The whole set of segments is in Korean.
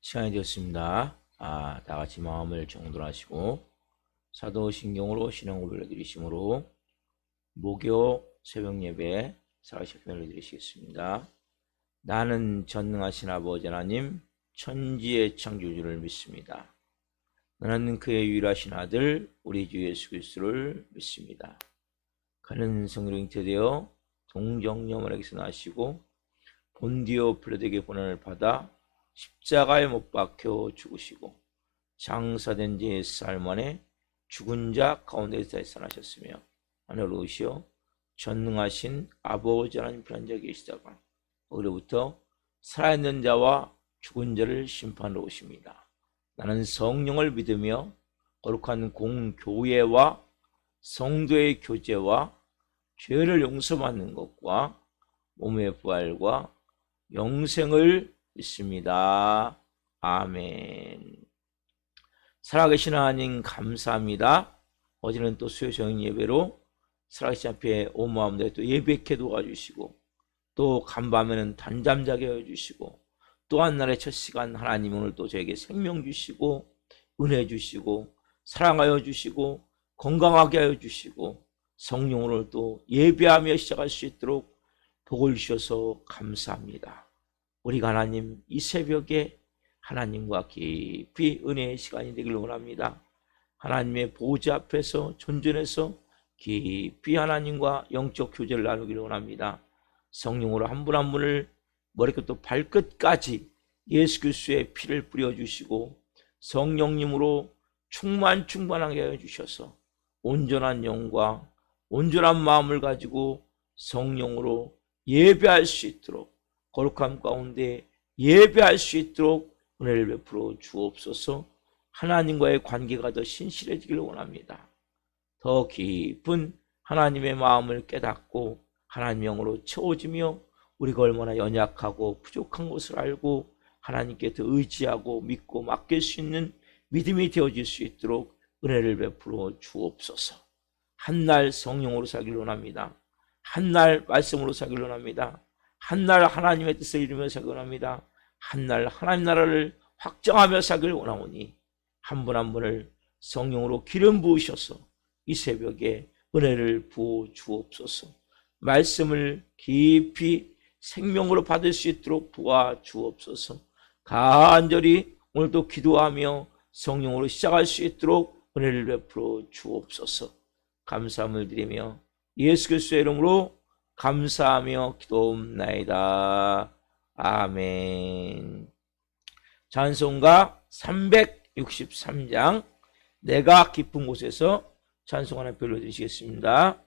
시간이 되었습니다. 다 같이 마음을 정돈하시고 사도신경으로 신앙을 올려드리심으로 목요 새벽 예배 사랑하시며 올려드리시겠습니다. 나는 전능하신 아버지 하나님 천지의 창조주를 믿습니다. 나는 그의 유일하신 아들 우리 주 예수 그리스도를 믿습니다. 그는 성령으로 잉태되어 동정녀마리아에게서 나시고 본디오 빌라도에게 고난을 받아 십자가에 못 박혀 죽으시고 장사된 지 4일 만에 죽은 자 가운데서 살아나셨으며 하늘로 오시어 전능하신 아버지 하나님 편한 자 계시다가 거기로부터 살아있는 자와 죽은 자를 심판하러 오십니다. 나는 성령을 믿으며 거룩한 공교회와 성도의 교제와 죄를 용서받는 것과 몸의 부활과 영생을 믿습니다. 아멘. 살아계신 하나님 감사합니다. 어제는 또 수요 저녁 예배로 살아계신 앞에 온 마음으로 또 예배케 도와주시고 또 간밤에는 단잠 자게 해주시고 또 한 날의 첫 시간 하나님 오늘 또 저에게 생명 주시고 은혜 주시고 사랑하여 주시고 건강하게 하여 주시고 성령으로 또 예배하며 시작할 수 있도록 복을 주셔서 감사합니다. 우리가 하나님 이 새벽에 하나님과 깊이 은혜의 시간이 되기를 원합니다. 하나님의 보좌 앞에서 존전해서 깊이 하나님과 영적 교제를 나누기를 원합니다. 성령으로 한 분 한 분을 머리끝부터 발끝까지 예수 그리스도의 피를 뿌려주시고 성령님으로 충만하게 해주셔서 온전한 영과 온전한 마음을 가지고 성령으로 예배할 수 있도록 거룩함 가운데 예배할 수 있도록 은혜를 베풀어 주옵소서. 하나님과의 관계가 더 신실해지기를 원합니다. 더 깊은 하나님의 마음을 깨닫고 하나님의 영으로 채워지며 우리가 얼마나 연약하고 부족한 것을 알고 하나님께 더 의지하고 믿고 맡길 수 있는 믿음이 되어질 수 있도록 은혜를 베풀어 주옵소서. 한날 성령으로 살기를 원합니다. 한날 말씀으로 살기를 원합니다. 한날 하나님의 뜻을 이루며 살기를 원합니다. 한날 하나님 나라를 확정하며 살기를 원하오니 한 분 한 분을 성령으로 기름 부으셔서 이 새벽에 은혜를 부어 주옵소서. 말씀을 깊이 생명으로 받을 수 있도록 도와 주옵소서. 간절히 오늘도 기도하며 성령으로 시작할 수 있도록 은혜를 베풀어 주옵소서. 감사함을 드리며 예수 그리스도의 이름으로 감사하며 기도옵나이다. 아멘. 찬송가 363장 내가 깊은 곳에서 찬송 하나 불러드리시겠습니다.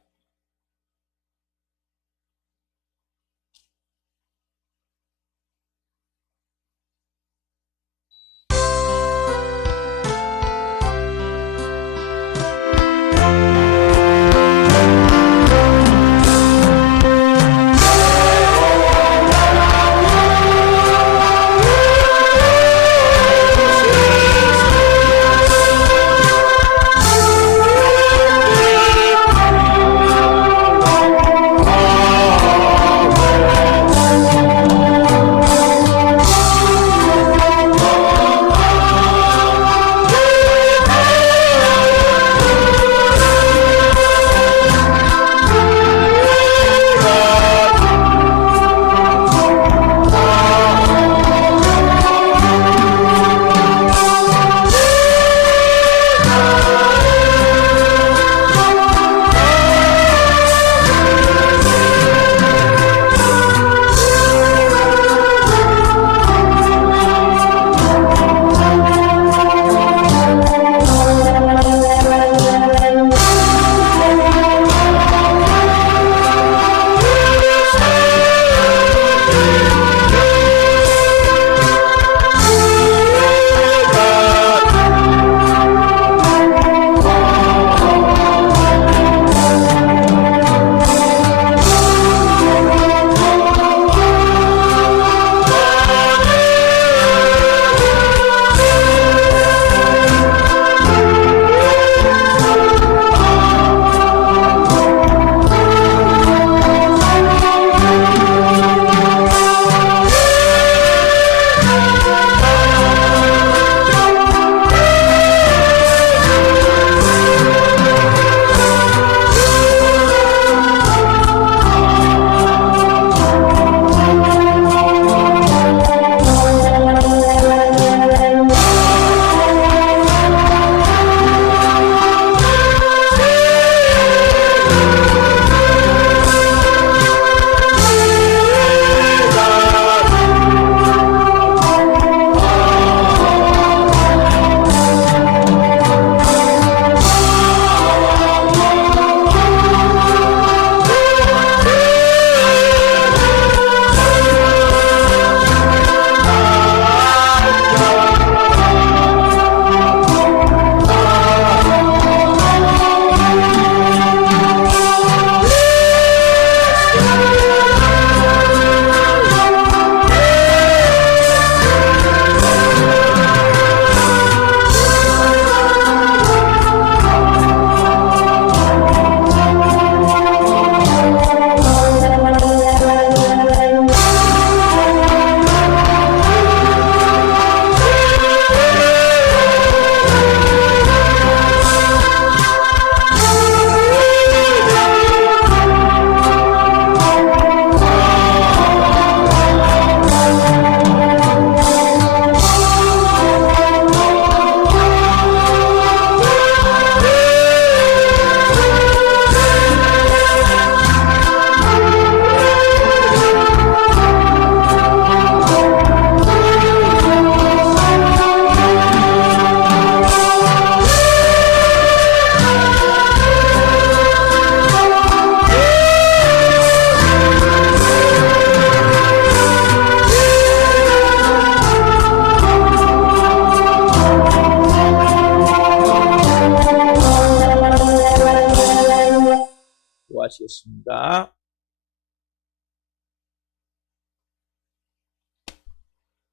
기도하시겠습니다.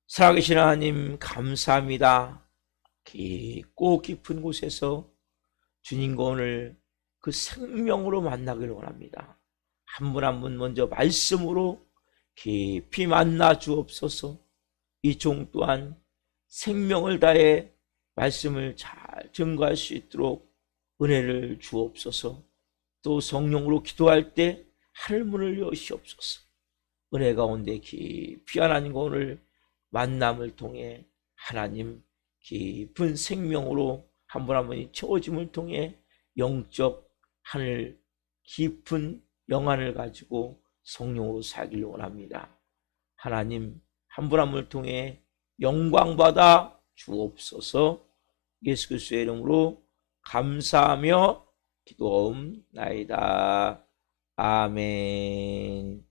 살아계신 하나님 감사합니다. 깊고 깊은 곳에서 주님과 오늘 그 생명으로 만나기를 원합니다. 한 분 한 분 먼저 말씀으로 깊이 만나 주옵소서. 이 종 또한 생명을 다해 말씀을 잘 증거할 수 있도록 은혜를 주옵소서. 또 성령으로 기도할 때 하늘문을 여시옵소서. 은혜 가운데 깊이 하나님과 오늘 만남을 통해 하나님 깊은 생명으로 한 분 한 분이 채워짐을 통해 영적 하늘 깊은 영안을 가지고 성령으로 살기를 원합니다. 하나님 한 분 한 분을 통해 영광받아 주옵소서. 예수 그리스도의 이름으로 감사하며 기도하옵나이다. 아멘.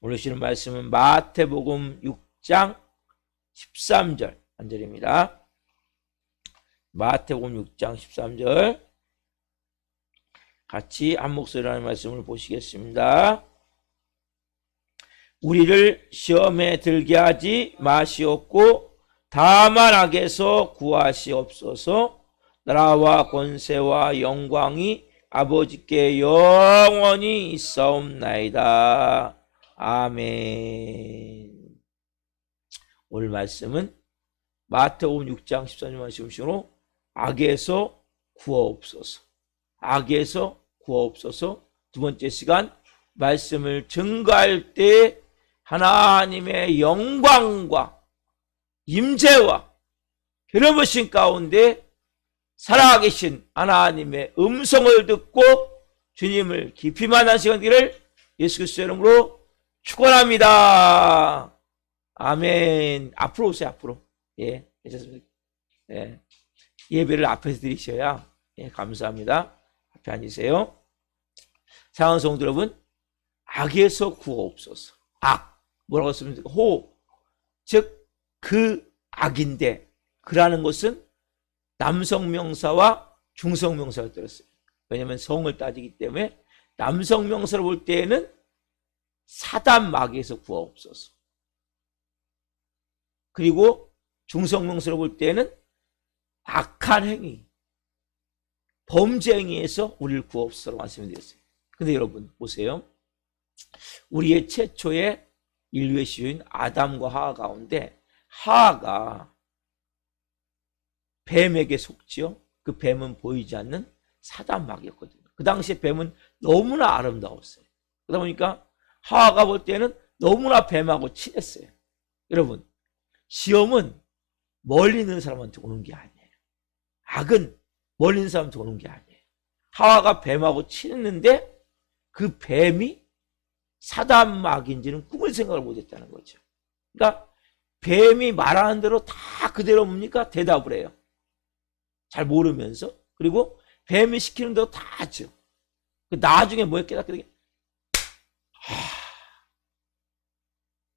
오늘 주시는 말씀은 마태복음 6장 13절 한 절입니다. 마태복음 6장 13절 같이 한 목소리로 하는 말씀을 보시겠습니다. 우리를 시험에 들게 하지 마시옵고 다만 악에서 구하시옵소서. 나라와 권세와 영광이 아버지께 영원히 있사옵나이다. 아멘. 오늘 말씀은 마태복음 6장 13절 말씀으로 악에서 구하옵소서. 악에서 구하옵소서. 두 번째 시간 말씀을 증거할 때 하나님의 영광과 임재와 변함없인 가운데 살아계신 하나님의 음성을 듣고 주님을 깊이 만난 시간 되기를 예수 그리스도의 이름으로 축원합니다. 아멘. 앞으로 오세요. 앞으로. 예, 괜찮습니다. 예, 예배를 앞에서 드리셔야 감사합니다. 앞에 앉으세요. 사랑하는 성도 여러분, 악에서 구하옵소서. 악 뭐라고 했습니까? 호, 즉 그 악인데, 그라는 것은 남성 명사와 중성 명사가 들었어요. 왜냐하면 성을 따지기 때문에 남성 명사를 볼 때에는 사단 마귀에서 구하옵소서. 그리고 중성 명사를 볼 때에는 악한 행위, 범죄 행위에서 우리를 구하옵소서라고 말씀드렸어요. 근데 여러분 보세요. 우리의 최초의 인류의 시주인 아담과 하하 가운데 하하가 뱀에게 속지요. 그 뱀은 보이지 않는 사단 마귀였거든요. 그 당시에 뱀은 너무나 아름다웠어요. 그러다 보니까 하하가 볼 때는 너무나 뱀하고 친했어요. 여러분, 시험은 멀리 있는 사람한테 오는 게 아니에요. 악은 멀리 있는 사람한테 오는 게 아니에요. 하하가 뱀하고 친했는데 그 뱀이 사단 마귀인지는 꿈을 생각을 못했다는 거죠. 그러니까 뱀이 말하는 대로 다 그대로 뭡니까? 대답을 해요. 잘 모르면서. 그리고 뱀이 시키는 대로 다 하죠. 나중에 뭐에 깨닫게 되게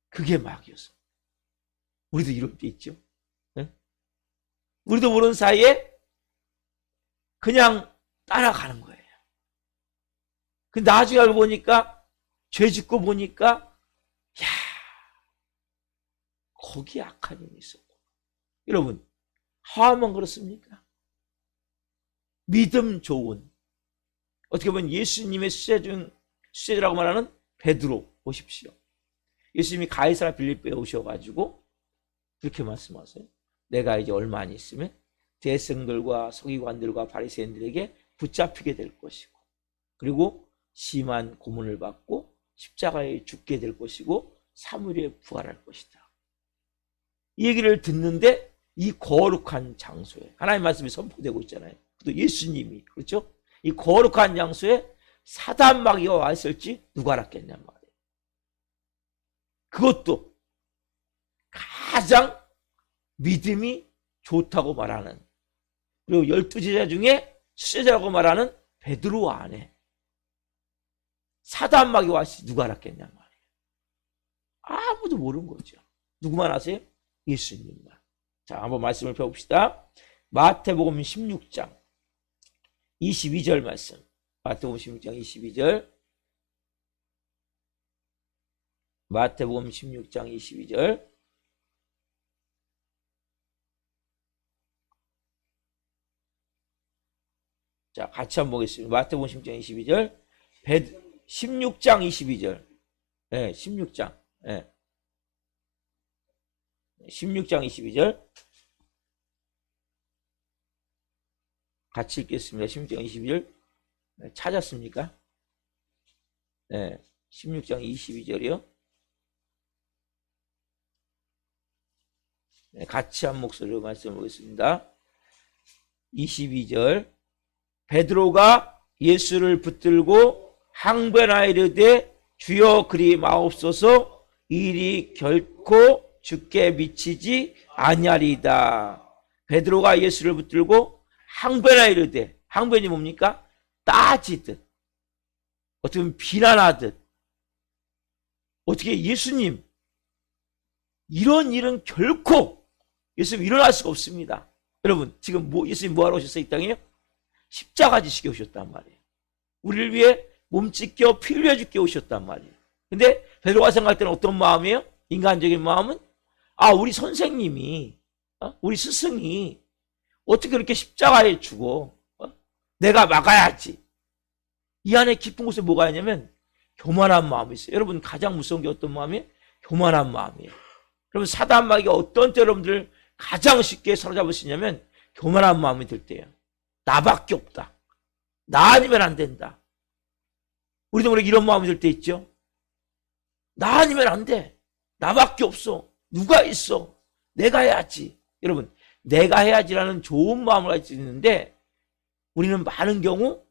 그게 마귀였어. 우리도 이럴 때 있죠. 네? 우리도 모르는 사이에 그냥 따라가는 거예요. 근데 나중에 알고 보니까 죄 짓고 보니까 야, 거기에 악한 힘이 있었고. 여러분, 하와만 그렇습니까? 믿음 좋은, 어떻게 보면 예수님의 수제자라고 말하는 베드로 보십시오. 예수님이 가이사라 빌립보에 오셔가지고 그렇게 말씀하세요. 내가 이제 얼마 안 있으면 대성들과 서기관들과 바리새인들에게 붙잡히게 될 것이고, 그리고 심한 고문을 받고 십자가에 죽게 될 것이고 3일에 부활할 것이다. 이 얘기를 듣는데 이 거룩한 장소에 하나님의 말씀이 선포되고 있잖아요. 또 예수님이, 그렇죠? 이 거룩한 장소에 사단 마귀가 와 있을지 누가 알았겠냔 말이에요. 그것도 가장 믿음이 좋다고 말하는, 그리고 12제자 중에 수제자라고 말하는 베드로 안에 사단 마귀가 왔을지 누가 알았겠냔 말이에요. 아무도 모르는 거죠. 누구만 아세요? 예수님만. 자, 한번 말씀을 펴봅시다. 마태복음 16장 22절 말씀. 마태복음 16장 22절. 마태복음 16장 22절. 자, 같이 한번 보겠습니다. 마태복음 16장 22절. 16장 22절. 네, 16장. 네. 16장 22절. 같이 읽겠습니다. 16장 22절. 네, 찾았습니까? 네, 16장 22절이요. 네, 같이 한 목소리로 말씀해 보겠습니다. 22절. 베드로가 예수를 붙들고 항변하여 이르되 주여 그리 마옵소서, 일이 결코 주께 미치지 아니하리이다. 베드로가 예수를 붙들고 항변하여 이르되, 항변이 뭡니까? 따지듯, 어떻게 보면 비난하듯, 어떻게 예수님 이런 일은 결코 예수님 일어날 수가 없습니다. 여러분 지금 예수님 뭐하러 오셨어요? 이 땅에요? 십자가 지시게 오셨단 말이에요. 우리를 위해 몸 찢겨 피 흘려 죽게 오셨단 말이에요. 근데 베드로가 생각할 때는 어떤 마음이에요? 인간적인 마음은 우리 선생님이, 우리 스승이 어떻게 그렇게 십자가에 죽어? 내가 막아야지. 이 안에 깊은 곳에 뭐가 있냐면 교만한 마음이 있어요. 여러분 가장 무서운 게 어떤 마음이에요? 교만한 마음이에요. 여러분 사단 마귀가 어떤 때 여러분들 가장 쉽게 사로잡을 수 있냐면 교만한 마음이 들 때예요. 나밖에 없다. 나 아니면 안 된다. 우리도 모르게 이런 마음이 들 때 있죠. 나 아니면 안 돼. 나밖에 없어. 누가 있어. 내가 해야지. 여러분 내가 해야지라는 좋은 마음을 가지고 있는데 우리는 많은 경우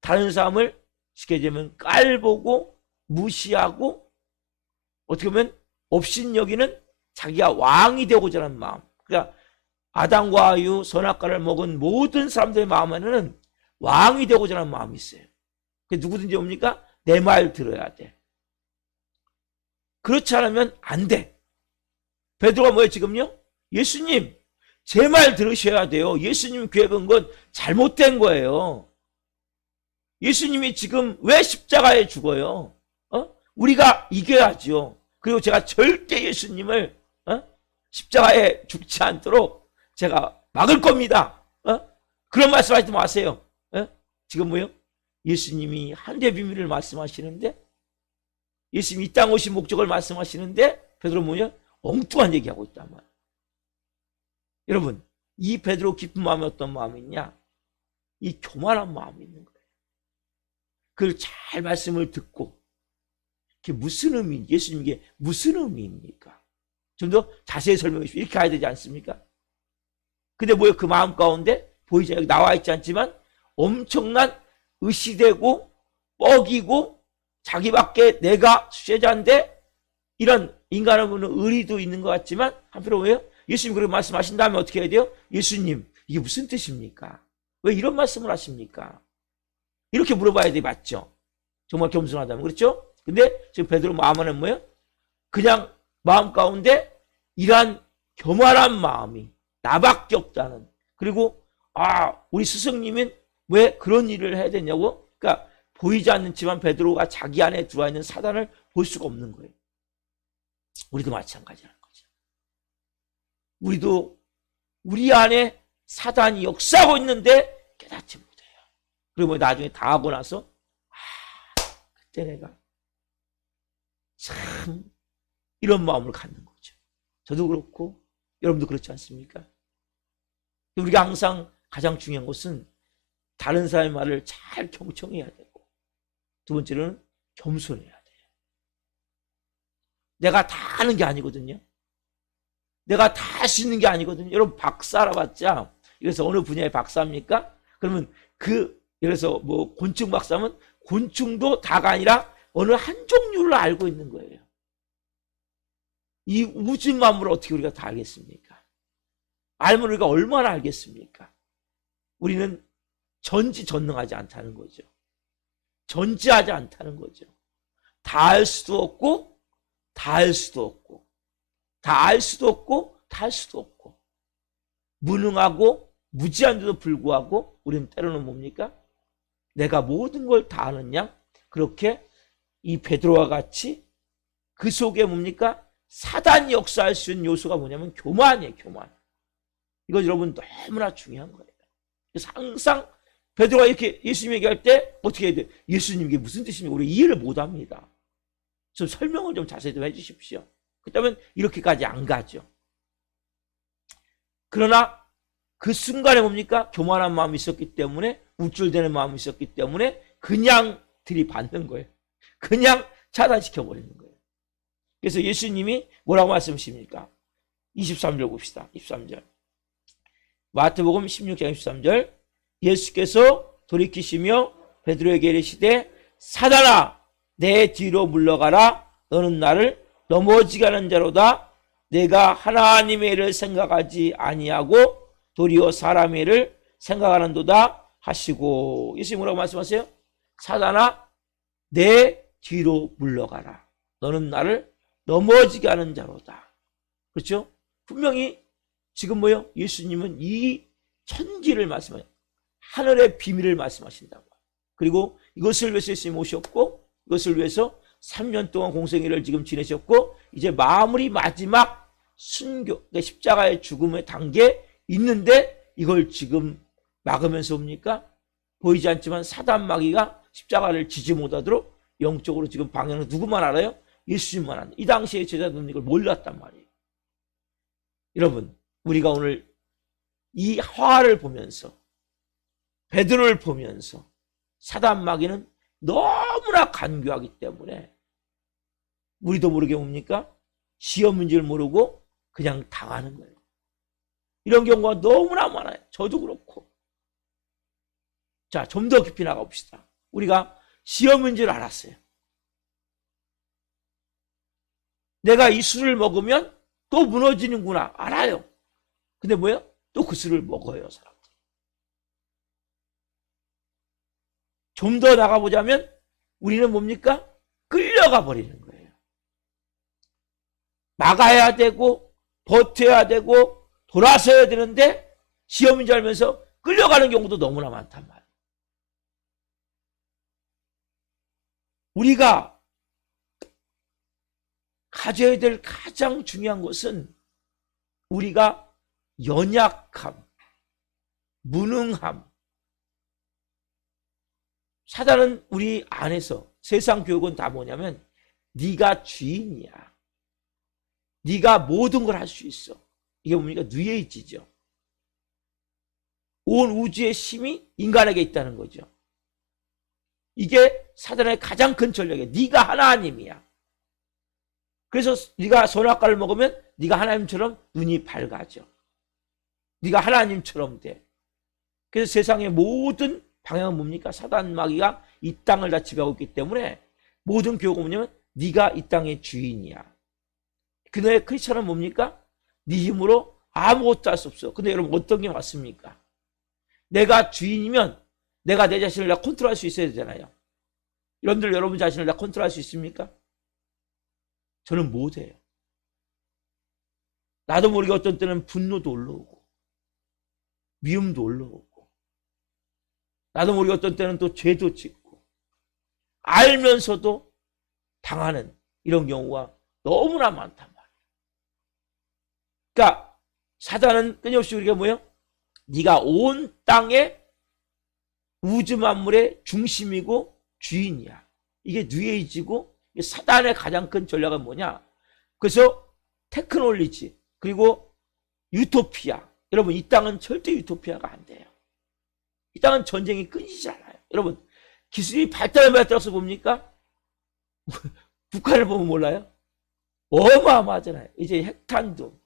다른 사람을 쉽게 얘기하면 깔보고 무시하고 어떻게 보면 업신여기는 자기가 왕이 되고자 하는 마음. 그러니까 아담과 하유 선악과를 먹은 모든 사람들의 마음에는 왕이 되고자 하는 마음이 있어요. 누구든지 뭡니까? 내 말 들어야 돼. 그렇지 않으면 안 돼. 베드로가 뭐예요 지금요? 예수님 제 말 들으셔야 돼요. 예수님 계획은 건 잘못된 거예요. 예수님이 지금 왜 십자가에 죽어요? 우리가 이겨야죠. 그리고 제가 절대 예수님을 십자가에 죽지 않도록 제가 막을 겁니다. 그런 말씀하지 마세요. 지금 뭐요? 예수님이 한대 비밀을 말씀하시는데, 예수님이 이 땅 오신 목적을 말씀하시는데 베드로 뭐냐? 엉뚱한 얘기하고 있단 말이에요. 여러분 이 베드로 깊은 마음이 어떤 마음이 있냐? 이 교만한 마음이 있는 거예요. 그걸 잘 말씀을 듣고 그게 무슨 의미, 예수님 이게 무슨 의미입니까? 좀 더 자세히 설명해 주시면 이렇게 가야 되지 않습니까? 근데 뭐예요? 그 마음 가운데 보이지 않고 나와 있지 않지만 엄청난 의시되고 뻐기고 자기밖에 내가 수혜자인데 이런 인간을 보는 의리도 있는 것 같지만 한편으로 왜요? 예수님 그렇게 말씀하신 다음에 어떻게 해야 돼요? 예수님 이게 무슨 뜻입니까? 왜 이런 말씀을 하십니까? 이렇게 물어봐야 돼. 맞죠? 정말 겸손하다면. 그렇죠? 근데 지금 베드로 마음 안에 뭐예요? 그냥 마음 가운데 이러한 교만한 마음이 나밖에 없다는, 그리고 우리 스승님은 왜 그런 일을 해야 되냐고. 그러니까 보이지 않지만 베드로가 자기 안에 들어와 있는 사단을 볼 수가 없는 거예요. 우리도 마찬가지라는 거죠. 우리도 우리 안에 사단이 역사하고 있는데 깨닫지 못해요. 그리고 나중에 다 하고 나서 그때 내가 참 이런 마음을 갖는 거죠. 저도 그렇고 여러분도 그렇지 않습니까? 우리가 항상 가장 중요한 것은 다른 사람의 말을 잘 경청해야 되고, 두 번째로는 겸손해야 돼요. 내가 다 아는 게 아니거든요. 내가 다 할 수 있는 게 아니거든요. 여러분 박사 알아봤자, 그래서 어느 분야의 박사입니까? 그러면 예를 들어서 뭐 곤충 박사면 곤충도 다가 아니라 어느 한 종류를 알고 있는 거예요. 이 우주 만물을 어떻게 우리가 다 알겠습니까? 알면 우리가 얼마나 알겠습니까? 우리는 전지전능하지 않다는 거죠. 전지하지 않다는 거죠. 다 알 수도 없고 다 알 수도 없고, 다 알 수도 없고 다 할 수도 없고, 무능하고 무지한데도 불구하고 우리는 때로는 뭡니까? 내가 모든 걸 다 아는 양, 그렇게 이 베드로와 같이 그 속에 뭡니까? 사단이 역사할 수 있는 요소가 뭐냐면 교만이에요. 교만. 이거 여러분 너무나 중요한 거예요. 그래서 항상 베드로가 이렇게 예수님 얘기할 때 어떻게 해야 돼? 예수님 이게 무슨 뜻입니까? 우리 이해를 못합니다. 좀 설명을 좀 자세히 좀 해주십시오. 그렇다면 이렇게까지 안 가죠. 그러나 그 순간에 뭡니까? 교만한 마음이 있었기 때문에, 우쭐대는 마음이 있었기 때문에 그냥 들이받는 거예요. 그냥 차단시켜버리는 거예요. 그래서 예수님이 뭐라고 말씀하십니까? 23절 봅시다. 23절. 마태복음 16장 23절. 예수께서 돌이키시며 베드로에게 이르시되 사단아 내 뒤로 물러가라. 너는 나를 넘어지게 하는 자로다. 내가 하나님의 일을 생각하지 아니하고 도리어 사람의 일을 생각하는도다 하시고. 예수님 뭐라고 말씀하세요? 사단아 내 뒤로 물러가라. 너는 나를 넘어지게 하는 자로다. 그렇죠? 분명히 지금 뭐요? 예수님은 이 천지를 말씀하세요. 하늘의 비밀을 말씀하신다고. 그리고 이것을 위해서 예수님 오셨고, 이것을 위해서 3년 동안 공생애를 지금 지내셨고, 이제 마지막 순교, 십자가의 죽음의 단계에 있는데, 이걸 지금 막으면서 옵니까? 보이지 않지만 사단 마귀가 십자가를 지지 못하도록 영적으로 지금 방향을 누구만 알아요? 예수님만 안다. 이 당시에 제자들은 이걸 몰랐단 말이에요. 여러분, 우리가 오늘 이 화를 보면서, 베드로를 보면서 사단 마귀는 너무나 간교하기 때문에 우리도 모르게 뭡니까? 시험 문제를 모르고 그냥 당하는 거예요. 이런 경우가 너무나 많아요. 저도 그렇고. 자, 좀 더 깊이 나가봅시다. 우리가 시험 문제를 알았어요. 내가 이 술을 먹으면 또 무너지는구나. 알아요. 근데 뭐예요? 또 그 술을 먹어요, 사람. 좀 더 나가보자면 우리는 뭡니까? 끌려가 버리는 거예요. 막아야 되고 버텨야 되고 돌아서야 되는데 시험인 줄 알면서 끌려가는 경우도 너무나 많단 말이에요. 우리가 가져야 될 가장 중요한 것은 우리가 연약함, 무능함. 사단은 우리 안에서, 세상 교육은 다 뭐냐면 네가 주인이야. 네가 모든 걸 할 수 있어. 이게 뭡니까? 뉘에이지죠. 온 우주의 힘이 인간에게 있다는 거죠. 이게 사단의 가장 큰 전략이야. 네가 하나님이야. 그래서 네가 선악과를 먹으면 네가 하나님처럼 눈이 밝아져. 네가 하나님처럼 돼. 그래서 세상의 모든 방향은 뭡니까? 사단 마귀가 이 땅을 다 지배하고 있기 때문에 모든 교육은 뭐냐면 네가 이 땅의 주인이야. 그너의 크리스천은 뭡니까? 네 힘으로 아무것도 할 수 없어. 근데 여러분 어떤 게 맞습니까? 내가 주인이면 내가 내 자신을 다 컨트롤할 수 있어야 되잖아요. 여러분들 여러분 자신을 다 컨트롤할 수 있습니까? 저는 못해요. 나도 모르게 어떤 때는 분노도 올라오고 미움도 올라오고 나도 모르게 어떤 때는 또 죄도 짓고 알면서도 당하는 이런 경우가 너무나 많단 말이에요. 그러니까 사단은 끊임없이 우리가 뭐예요? 네가 온 땅의 우주 만물의 중심이고 주인이야. 이게 뉘에이지고 사단의 가장 큰 전략은 뭐냐? 그래서 테크놀리지 그리고 유토피아. 여러분 이 땅은 절대 유토피아가 안 돼요. 이 땅은 전쟁이 끊이지 않아요. 여러분 기술이 발달해서 봅니까? 북한을 보면 몰라요? 어마어마하잖아요. 이제 핵탄두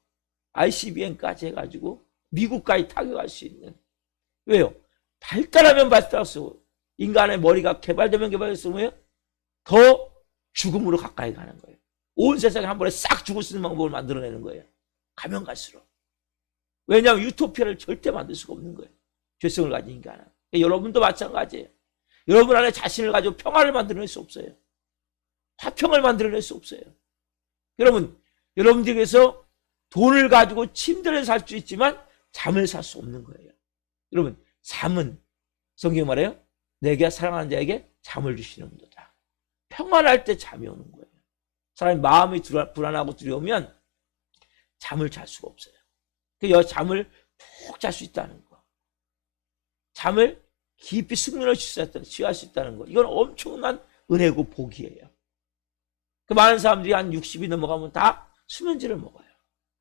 ICBM까지 해가지고 미국까지 타격할 수 있는. 왜요? 발달하면 발달할수록 인간의 머리가 개발되면 개발할수록 더 죽음으로 가까이 가는 거예요. 온 세상에 한 번에 싹 죽을 수 있는 방법을 만들어내는 거예요. 가면 갈수록. 왜냐하면 유토피아를 절대 만들 수가 없는 거예요. 죄성을 가진 인간은. 여러분도 마찬가지예요. 여러분 안에 자신을 가지고 평화를 만들어낼 수 없어요. 화평을 만들어낼 수 없어요. 여러분, 여러분들에게서 돈을 가지고 침대를 살 수 있지만 잠을 살 수 없는 거예요. 여러분, 잠은 성경이 말해요. 내가 사랑하는 자에게 잠을 주시는도다. 평안할 때 잠이 오는 거예요. 사람이 마음이 불안하고 두려우면 잠을 잘 수가 없어요. 그 잠을 푹 잘 수 있다는 거. 잠을 깊이 숙면을 취할 수 있다는 거. 이건 엄청난 은혜고 복이에요. 그 많은 사람들이 한 60이 넘어가면 다 수면제를 먹어요.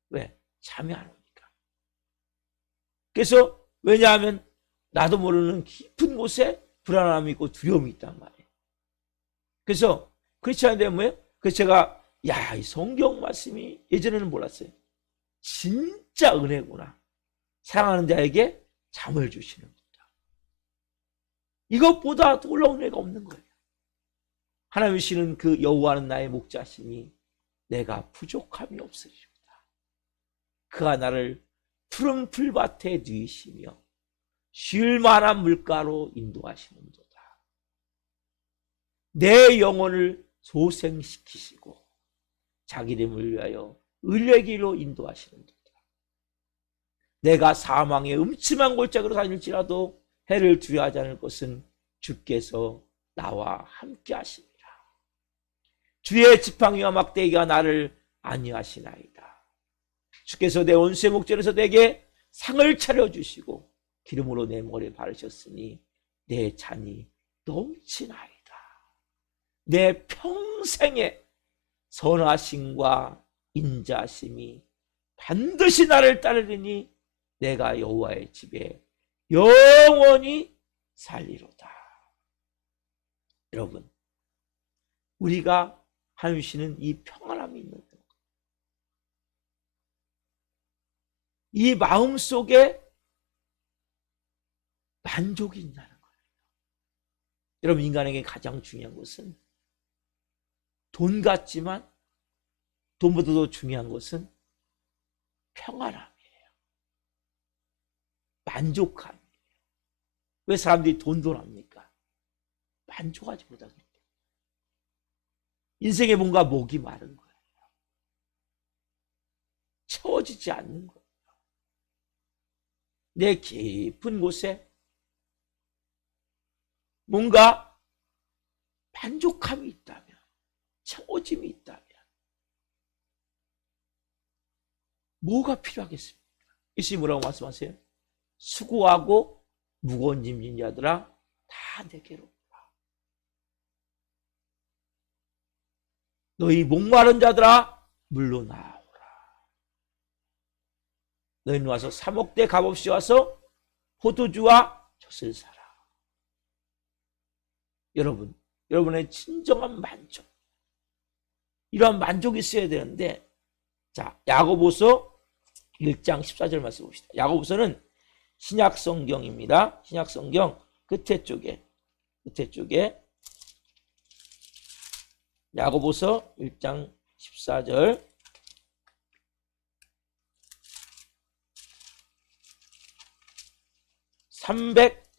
왜? 잠이 안 오니까. 그래서 왜냐하면 나도 모르는 깊은 곳에 불안함이 있고 두려움이 있단 말이에요. 그래서 그렇지 않은데 뭐예요? 그래서 제가 이 성경 말씀이 예전에는 몰랐어요. 진짜 은혜구나. 사랑하는 자에게 잠을 주시는 거다. 이것보다 놀라운 은혜가 없는 거예요. 하나님이시는 그 여호와는 나의 목자시니 내가 부족함이 없으리로다. 그가 나를 푸른 풀밭에 누이시며 쉴 만한 물가로 인도하시는도다. 내 영혼을 소생시키시고 자기 이름을 위하여 의의 길로 인도하시는도다. 내가 사망의 음침한 골짜기로 다닐지라도 해를 두려워하지 않을 것은 주께서 나와 함께 하시니라. 주의 지팡이와 막대기가 나를 안위하시나이다. 주께서 내 원수의 목전에서 내게 상을 차려주시고 기름으로 내 머리에 바르셨으니 내 잔이 넘치나이다. 내 평생의 선하심과 인자심이 반드시 나를 따르리니 내가 여호와의 집에 영원히 살리로다. 여러분, 우리가 하나님 주시는 이 평안함이 있는 것, 이 마음 속에 만족이 있다는 거예요. 여러분, 인간에게 가장 중요한 것은 돈 같지만 돈보다도 중요한 것은 평안함이에요. 만족함이에요. 왜 사람들이 돈돈 합니까? 만족하지 못하기 때문에. 인생에 뭔가 목이 마른 거예요. 채워지지 않는 거예요. 내 깊은 곳에 뭔가 만족함이 있다면, 채워짐이 있다면 뭐가 필요하겠습니까? 예수님 뭐라고 말씀하세요? 수고하고 무거운 짐진 자들아 다 내게로 오라. 너희 목마른 자들아 물러나오라. 너희는 와서 사목대 값없이 와서 포도주와 젖을 사라. 여러분의 진정한 만족, 이러한 만족이 있어야 되는데, 자, 야고보서 1장 14절 말씀 봅시다. 야고보서는 신약 성경입니다. 신약 성경 끝에 쪽에 야고보서 1장 14절,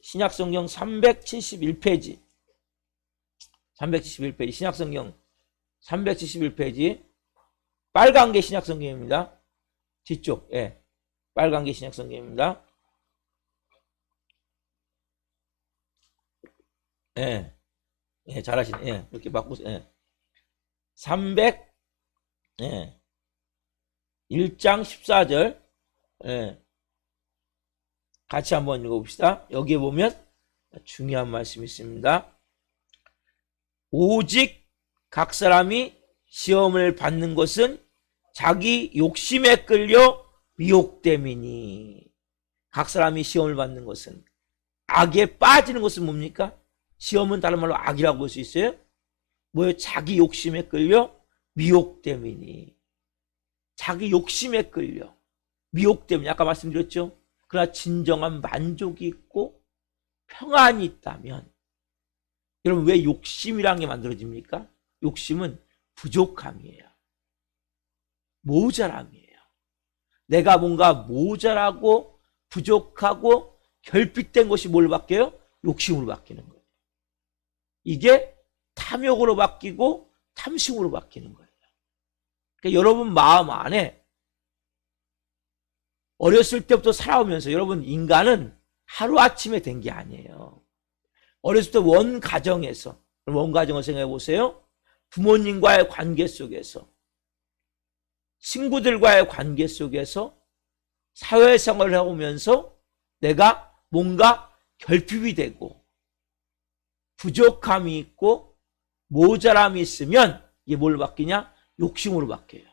신약 성경 371페이지, 신약 성경 371페이지, 빨간 게 신약 성경입니다. 뒤쪽, 빨간 게 신약 성경입니다. 잘하시네. 이렇게 바꾸서, 1장 14절, 같이 한번 읽어봅시다. 여기에 보면 중요한 말씀이 있습니다. 오직 각 사람이 시험을 받는 것은 자기 욕심에 끌려 미혹됨이니. 각 사람이 시험을 받는 것은, 악에 빠지는 것은 뭡니까? 시험은 다른 말로 악이라고 볼 수 있어요. 뭐예요? 자기 욕심에 끌려 미혹됨이니. 자기 욕심에 끌려 미혹됨이니. 아까 말씀드렸죠? 그러나 진정한 만족이 있고 평안이 있다면, 여러분, 왜 욕심이라는 게 만들어집니까? 욕심은 부족함이에요. 모자람이에요. 내가 뭔가 모자라고 부족하고 결핍된 것이 뭘 바뀌어요? 욕심으로 바뀌는 거예요. 이게 탐욕으로 바뀌고 탐심으로 바뀌는 거예요. 그러니까 여러분 마음 안에 어렸을 때부터 살아오면서, 여러분 인간은 하루아침에 된 게 아니에요. 어렸을 때 원가정에서, 원가정을 생각해 보세요. 부모님과의 관계 속에서, 친구들과의 관계 속에서 사회생활을 해오면서 내가 뭔가 결핍이 되고 부족함이 있고 모자람이 있으면 이게 뭘로 바뀌냐? 욕심으로 바뀌어요.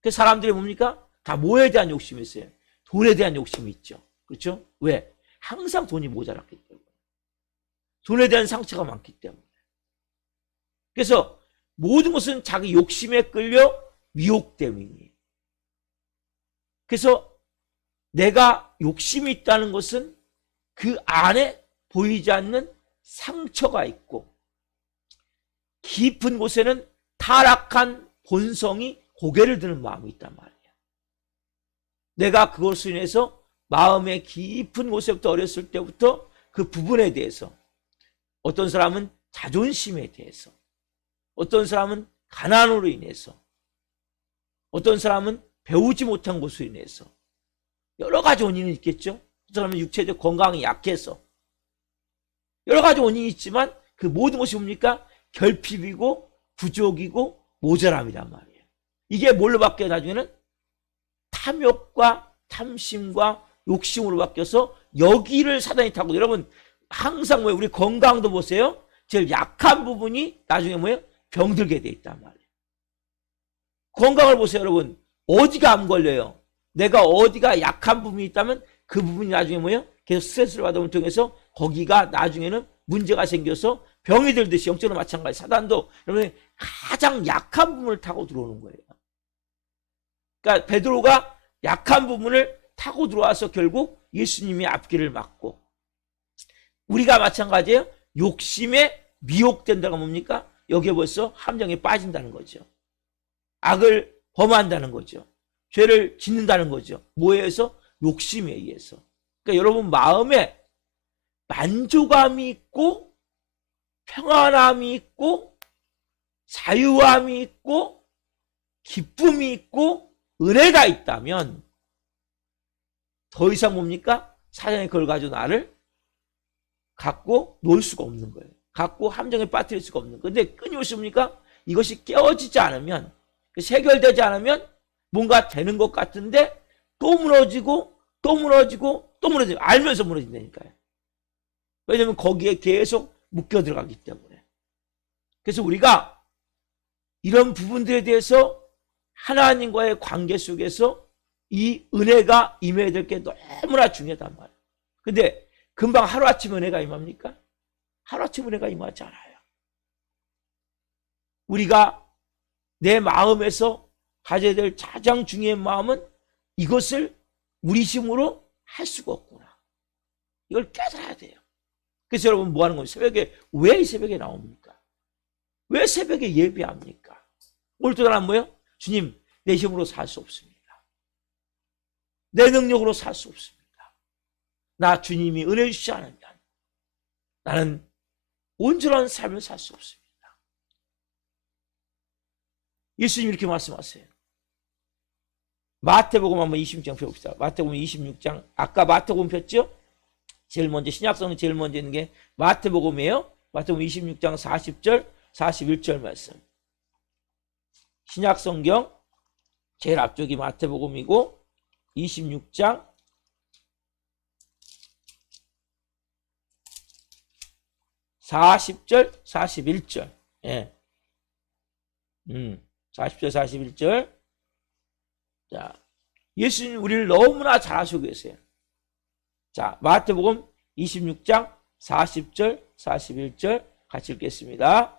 그 사람들이 뭡니까? 다 뭐에 대한 욕심이 있어요? 돈에 대한 욕심이 있죠. 그렇죠? 왜? 항상 돈이 모자랐기 때문에. 돈에 대한 상처가 많기 때문에. 그래서 모든 것은 자기 욕심에 끌려 미혹 때문이에요. 그래서 내가 욕심이 있다는 것은 그 안에 보이지 않는 상처가 있고 깊은 곳에는 타락한 본성이 고개를 드는 마음이 있단 말이에요. 내가 그것으로 인해서 마음의 깊은 곳에부터 어렸을 때부터 그 부분에 대해서, 어떤 사람은 자존심에 대해서, 어떤 사람은 가난으로 인해서, 어떤 사람은 배우지 못한 것으로 인해서 여러 가지 원인이 있겠죠. 어떤 사람은 육체적 건강이 약해서 여러 가지 원인이 있지만 그 모든 것이 뭡니까? 결핍이고 부족이고 모자람이란 말이에요. 이게 뭘로 바뀌어? 나중에는 탐욕과 탐심과 욕심으로 바뀌어서 여기를 사단이 타고, 여러분 항상 왜 우리 건강도 보세요. 제일 약한 부분이 나중에 뭐예요? 병들게 돼 있단 말이에요. 건강을 보세요, 여러분. 어디가 안 걸려요? 내가 어디가 약한 부분이 있다면 그 부분이 나중에 뭐예요? 계속 스트레스를 받음을 통해서 거기가 나중에는 문제가 생겨서 병이 들듯이, 영적으로 마찬가지. 사단도 여러분 가장 약한 부분을 타고 들어오는 거예요. 그러니까 베드로가 약한 부분을 타고 들어와서 결국 예수님이 앞길을 막고, 우리가 마찬가지예요. 욕심에 미혹된다가 뭡니까? 여기에 벌써 함정에 빠진다는 거죠. 악을 범한다는 거죠. 죄를 짓는다는 거죠. 뭐에 의해서? 욕심에 의해서. 그러니까 여러분 마음에 만족감이 있고 평안함이 있고 자유함이 있고 기쁨이 있고 은혜가 있다면 더 이상 뭡니까? 사단이 그걸 가지고 나를 갖고 놀 수가 없는 거예요. 갖고 함정에 빠뜨릴 수가 없는 거예요. 근데 끊임없이 뭡니까? 이것이 깨어지지 않으면, 해결되지 않으면 뭔가 되는 것 같은데 또 무너지고 또 무너지고 또 무너지고, 알면서 무너진다니까요. 왜냐하면 거기에 계속 묶여 들어가기 때문에. 그래서 우리가 이런 부분들에 대해서 하나님과의 관계 속에서 이 은혜가 임해야 될 게 너무나 중요하단 말이에요. 근데 금방 하루아침 은혜가 임합니까? 하루아침 은혜가 임하지 않아요. 우리가 내 마음에서 가져야 될 가장 중요한 마음은 이것을 우리 힘으로 할 수가 없구나. 이걸 깨달아야 돼요. 그래서 여러분 뭐 하는 거예요? 새벽에, 왜 이 새벽에 나옵니까? 왜 새벽에 예배합니까? 오늘 또 나는 뭐예요? 주님, 내 힘으로 살 수 없습니다. 내 능력으로 살 수 없습니다. 나 주님이 은혜 주시지 않으면 나는 온전한 삶을 살 수 없습니다. 예수님 이렇게 말씀하세요. 마태복음 한번 26장 펴봅시다. 마태복음 26장. 아까 마태복음 폈죠? 제일 먼저, 신약성은 제일 먼저 있는 게 마태복음이에요. 마태복음 26장 40절, 41절 말씀. 신약성경 제일 앞쪽이 마태복음이고 26장 40절, 41절. 예. 40절, 41절. 자, 예수님 우리를 너무나 잘 아시고 계세요. 자, 마태복음 26장 40절, 41절 같이 읽겠습니다.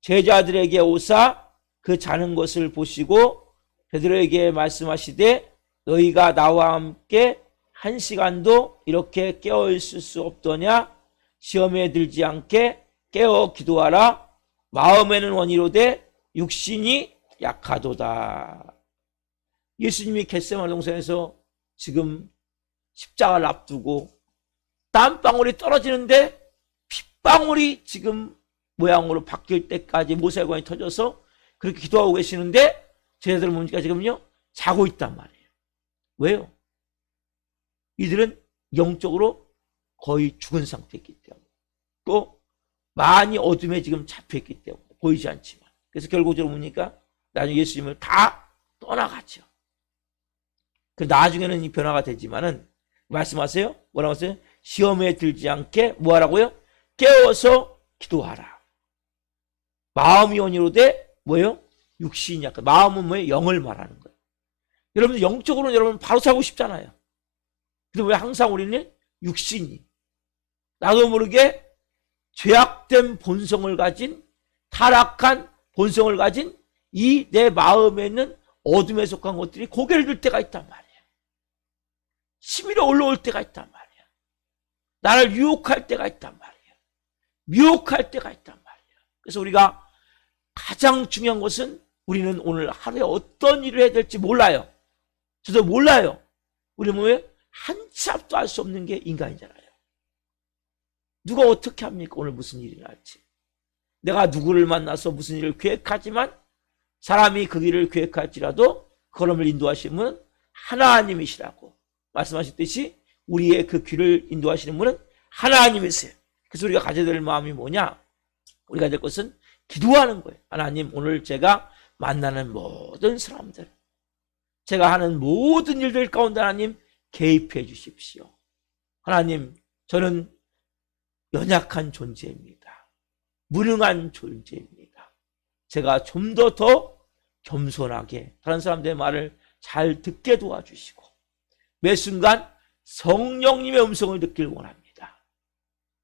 제자들에게 오사 그 자는 것을 보시고 베드로에게 말씀하시되 너희가 나와 함께 한 시간도 이렇게 깨어 있을 수 없더냐? 시험에 들지 않게 깨어 기도하라. 마음에는 원이로되 육신이 약하도다. 예수님이 겟세마네 동산에서 지금 십자가를 앞두고 땀방울이 떨어지는데 핏방울이 지금 모양으로 바뀔 때까지 모세관이 터져서 그렇게 기도하고 계시는데 제자들은 뭡니까? 지금요 자고 있단 말이에요. 왜요? 이들은 영적으로 거의 죽은 상태였기 때문에, 또 많이 어둠에 지금 잡혀있기 때문에 보이지 않지만, 그래서 결국적으로 보니까 나중에 예수님을 다 떠나가죠. 그 나중에는 이 변화가 되지만은 말씀하세요. 뭐라고 하세요? 시험에 들지 않게 뭐하라고요? 깨워서 기도하라. 마음이 온이로되 뭐예요? 육신이 약간, 마음은 뭐예요? 영을 말하는 거예요. 여러분 영적으로는 여러분 바로 살고 싶잖아요. 근데 왜 항상 우리는 육신이, 나도 모르게 죄악된 본성을 가진, 타락한 본성을 가진 이 내 마음에 있는 어둠에 속한 것들이 고개를 들 때가 있단 말이에요. 치밀어 올라올 때가 있단 말이에요. 나를 유혹할 때가 있단 말이에요. 미혹할 때가 있단 말이에요. 그래서 우리가 가장 중요한 것은, 우리는 오늘 하루에 어떤 일을 해야 될지 몰라요. 저도 몰라요. 우리는 뭐예요? 한 치 앞도 알 수 없는 게 인간이잖아요. 누가 어떻게 합니까? 오늘 무슨 일이 날지. 내가 누구를 만나서 무슨 일을 계획하지만 사람이 그 일을 계획할지라도 그놈을 인도하시는 분은 하나님이시라고 말씀하셨듯이, 우리의 그 귀를 인도하시는 분은 하나님이세요. 그래서 우리가 가져야 될 마음이 뭐냐? 우리가 될 것은 기도하는 거예요. 하나님, 오늘 제가 만나는 모든 사람들, 제가 하는 모든 일들 가운데 하나님 개입해 주십시오. 하나님, 저는 연약한 존재입니다. 무능한 존재입니다. 제가 좀 더 겸손하게 다른 사람들의 말을 잘 듣게 도와주시고, 매 순간 성령님의 음성을 듣길 원합니다.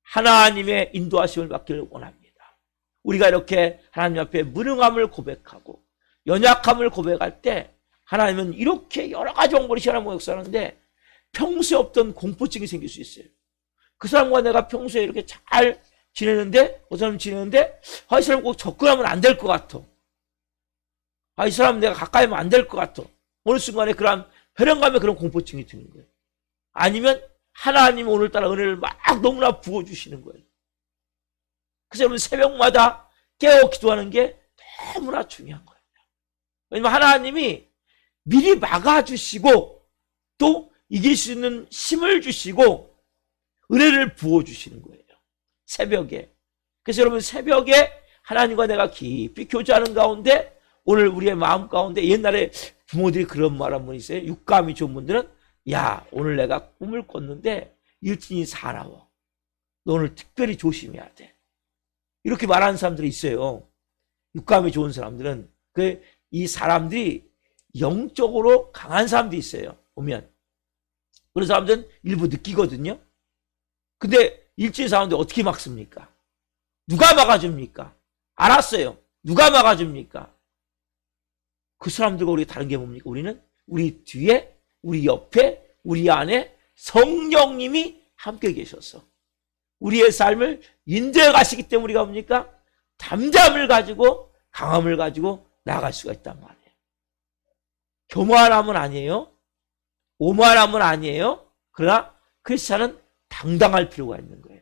하나님의 인도하심을 받기를 원합니다. 우리가 이렇게 하나님 앞에 무능함을 고백하고 연약함을 고백할 때, 하나님은 이렇게 여러 가지 방법으로 시간을 역사하는데 평소에 없던 공포증이 생길 수 있어요. 그 사람과 내가 평소에 이렇게 잘 지내는데, 그 사람 지내는데, 이 사람 꼭 접근하면 안 될 것 같아. 이 사람 내가 가까이 하면 안 될 것 같아. 어느 순간에 그런 회령감에 그런 공포증이 드는 거예요. 아니면 하나님 오늘따라 은혜를 막 너무나 부어주시는 거예요. 그래서 여러분 새벽마다 깨어 기도하는 게 너무나 중요한 거예요. 왜냐면 하나님이 미리 막아주시고 또 이길 수 있는 힘을 주시고 은혜를 부어주시는 거예요. 새벽에. 그래서 여러분 새벽에 하나님과 내가 깊이 교제하는 가운데, 오늘 우리의 마음 가운데, 옛날에 부모들이 그런 말 한 번 있어요. 육감이 좋은 분들은, 야, 오늘 내가 꿈을 꿨는데 일진이 사나워. 너 오늘 특별히 조심해야 돼. 이렇게 말하는 사람들이 있어요. 육감이 좋은 사람들은. 이 사람들이 영적으로 강한 사람도 있어요. 보면. 그런 사람들은 일부 느끼거든요. 근데 일진이 사는데 어떻게 막습니까? 누가 막아줍니까? 알았어요. 누가 막아줍니까? 그 사람들과 우리가 다른 게 뭡니까? 우리는 우리 뒤에, 우리 옆에, 우리 안에 성령님이 함께 계셔서 우리의 삶을 인도해 가시기 때문에 우리가 뭡니까? 담담을 가지고 강함을 가지고 나아갈 수가 있단 말이에요. 교만함은 아니에요. 오만함은 아니에요. 그러나 크리스찬은 당당할 필요가 있는 거예요.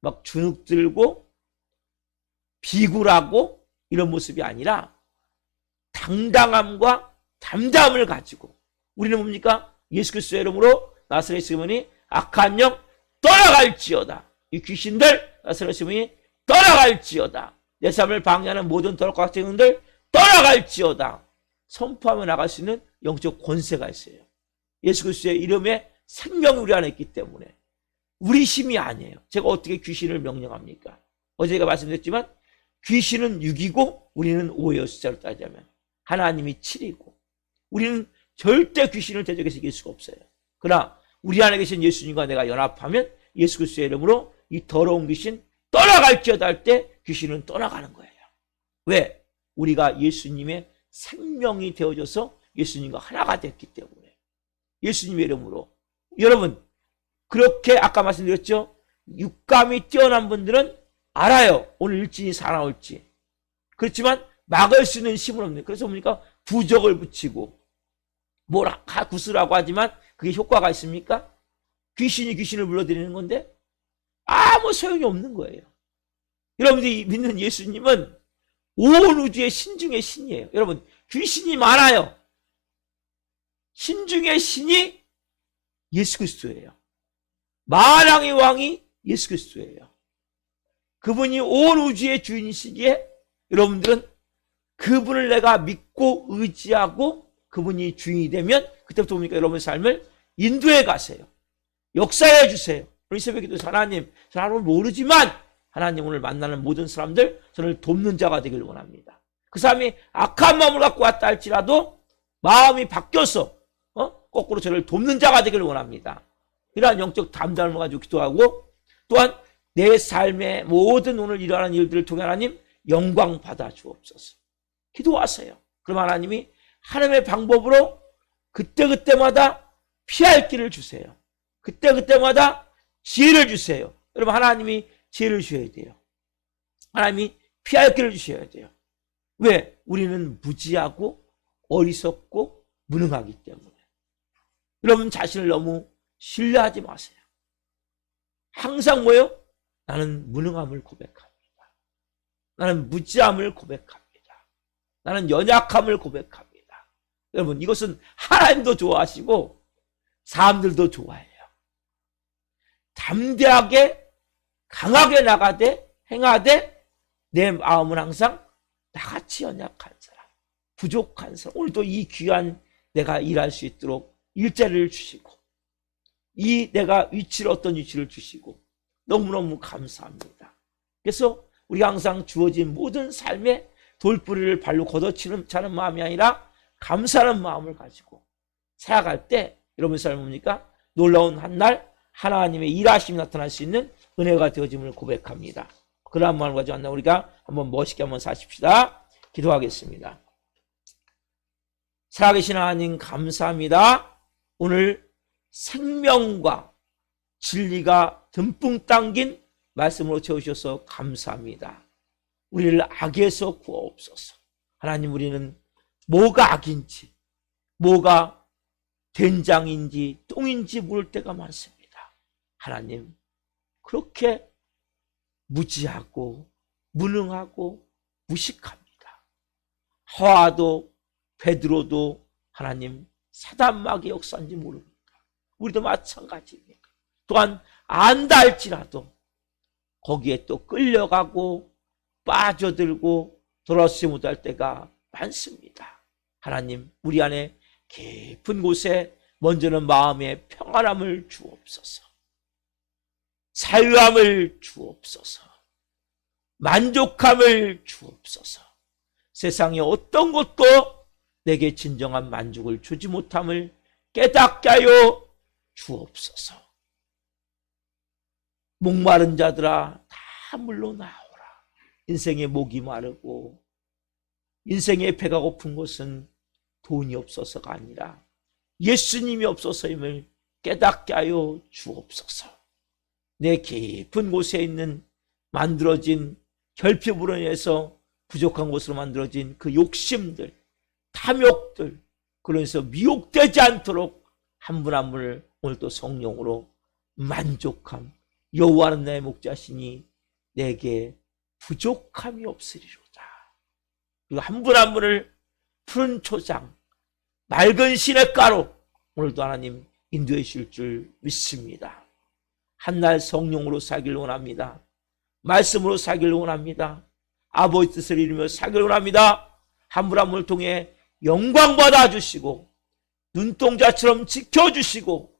막 주눅 들고 비굴하고 이런 모습이 아니라 당당함과 담담을 가지고, 우리는 뭡니까? 예수 그리스도의 이름으로 나사렛 시몬이 악한 영 떠나갈지어다. 이 귀신들 나사렛 시몬이 떠나갈지어다. 내 삶을 방해하는 모든 더럽고 악한 영들 떠나갈지어다. 선포하며 나갈 수 있는 영적 권세가 있어요. 예수 그리스도의 이름에 생명이 우리 안에 있기 때문에 우리 힘이 아니에요. 제가 어떻게 귀신을 명령합니까? 어제 제가 말씀드렸지만 귀신은 6이고 우리는 5예요. 숫자로 따지자면 하나님이 7이고, 우리는 절대 귀신을 대적해서 이길 수가 없어요. 그러나 우리 안에 계신 예수님과 내가 연합하면 예수 그리스도의 이름으로 이 더러운 귀신 떠나갈지어다 할 때 귀신은 떠나가는 거예요. 왜? 우리가 예수님의 생명이 되어져서 예수님과 하나가 됐기 때문에. 예수님의 이름으로. 여러분, 그렇게 아까 말씀드렸죠? 육감이 뛰어난 분들은 알아요. 오늘 일진이 사나울지. 그렇지만 막을 수 있는 힘은 없는. 그래서 뭡니까? 부적을 붙이고 뭘 구슬하고 하지만 그게 효과가 있습니까? 귀신이 귀신을 불러들이는 건데 아무 소용이 없는 거예요. 여러분들이 믿는 예수님은 온 우주의 신 중의 신이에요. 여러분, 귀신이 많아요. 신 중의 신이 예수 그리스도예요. 만왕의 왕이 예수 그리스도예요. 그분이 온 우주의 주인이시기에 여러분들은 그분을 내가 믿고 의지하고 그분이 주인이 되면 그때부터 보니까 여러분의 삶을 인도해 가세요. 역사해 주세요. 우리 새벽에도 하나님, 저는 하나님을 모르지만 하나님 오늘 만나는 모든 사람들 저를 돕는 자가 되길 원합니다. 그 사람이 악한 마음을 갖고 왔다 할지라도 마음이 바뀌어서 거꾸로 저를 돕는 자가 되길 원합니다. 이러한 영적 담담을 가지고 기도하고 또한 내 삶의 모든 오늘 일어나는 일들을 통해 하나님 영광 받아 주옵소서. 기도하세요. 그럼 하나님이 하나님의 방법으로 그때그때마다 피할 길을 주세요. 그때그때마다 지혜를 주세요. 여러분 하나님이 지혜를 주셔야 돼요. 하나님이 피할 길을 주셔야 돼요. 왜? 우리는 무지하고 어리석고 무능하기 때문에. 여러분 자신을 너무 신뢰하지 마세요. 항상 뭐예요? 나는 무능함을 고백합니다. 나는 무지함을 고백합니다. 나는 연약함을 고백합니다. 여러분 이것은 하나님도 좋아하시고 사람들도 좋아해요. 담대하게 강하게 나가되 행하되 내 마음은 항상 나같이 연약한 사람, 부족한 사람. 오늘도 이 귀한 내가 일할 수 있도록 일자리를 주시고 이 내가 위치를 어떤 위치를 주시고 너무너무 감사합니다. 그래서 우리가 항상 주어진 모든 삶의 돌뿌리를 발로 걷어치는 자는 마음이 아니라 감사하는 마음을 가지고 살아갈 때 여러분 삶은 뭡니까? 놀라운 한날 하나님의 일하심이 나타날 수 있는 은혜가 되어짐을 고백합니다. 그러한 마음을 가지고 한날 우리가 한번 멋있게 한번 사십시다. 기도하겠습니다. 살아계신 하나님 감사합니다. 오늘 생명과 진리가 듬뿍 담긴 말씀으로 채우셔서 감사합니다. 우리를 악에서 구하옵소서. 하나님 우리는 뭐가 악인지 뭐가 된장인지 똥인지 모를 때가 많습니다. 하나님 그렇게 무지하고 무능하고 무식합니다. 하와도 베드로도 하나님 사단마귀의 역사인지 모릅니다. 우리도 마찬가지입니다. 또한 안다 할지라도 거기에 또 끌려가고 빠져들고 돌아서지 못할 때가 많습니다. 하나님 우리 안에 깊은 곳에 먼저는 마음의 평안함을 주옵소서. 자유함을 주옵소서. 만족함을 주옵소서. 세상의 어떤 것도 내게 진정한 만족을 주지 못함을 깨닫게 하여 주옵소서. 목마른 자들아 다 물러나오라. 인생의 목이 마르고 인생의 배가 고픈 것은 돈이 없어서가 아니라 예수님이 없어서임을 깨닫게 하여 주옵소서. 내 깊은 곳에 있는 만들어진 결핍으로 인해서 부족한 곳으로 만들어진 그 욕심들, 탐욕들, 그러면서 미혹되지 않도록 한 분 한 분을 오늘도 성령으로 만족함. 여호와는 나의 목자시니 내게 부족함이 없으리로다. 그리고 한 분 한 분을 푸른 초장, 맑은 시냇가로 오늘도 하나님 인도해 주실 줄 믿습니다. 한날 성령으로 살기를 원합니다. 말씀으로 살기를 원합니다. 아버지 뜻을 이루며 살기를 원합니다. 한 분 한 분을 통해 영광 받아주시고 눈동자처럼 지켜주시고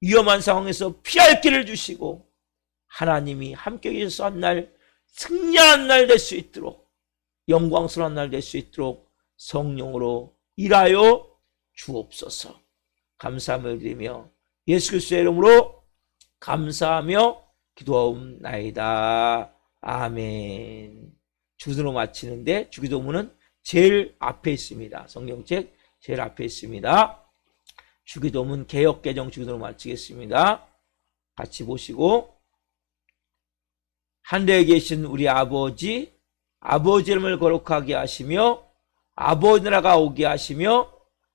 위험한 상황에서 피할 길을 주시고 하나님이 함께 계셔서 한날 승리한 날 될 수 있도록 영광스러운 날 될 수 있도록 성령으로 일하여 주옵소서. 감사함을 드리며 예수 그리스도의 이름으로 감사하며 기도하옵나이다. 아멘. 주기도로 마치는데 주기도문은 제일 앞에 있습니다. 성경책 제일 앞에 있습니다. 주기도문 개역개정 주기도로 마치겠습니다. 같이 보시고 하늘에 계신 우리 아버지 이름을 거룩하게 하시며 아버지 나라가 오게 하시며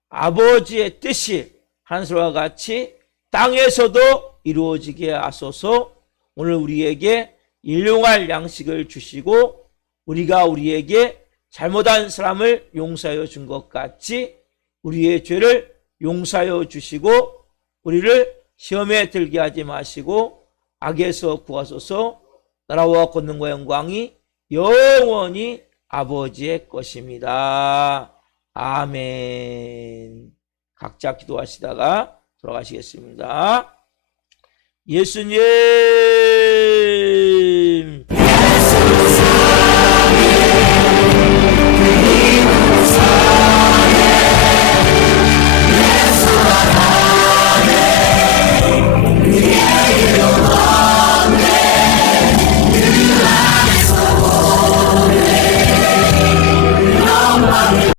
아버지의 뜻이 하늘과 같이 땅에서도 이루어지게 하소서. 오늘 우리에게 일용할 양식을 주시고 우리가 우리에게 잘못한 사람을 용서하여 준 것 같이 우리의 죄를 용서하여 주시고 우리를 시험에 들게 하지 마시고 악에서 구하소서. 나라와 권능과 영광이 영원히 아버지의 것입니다. 아멘. 각자 기도하시다가 돌아가시겠습니다. 예수님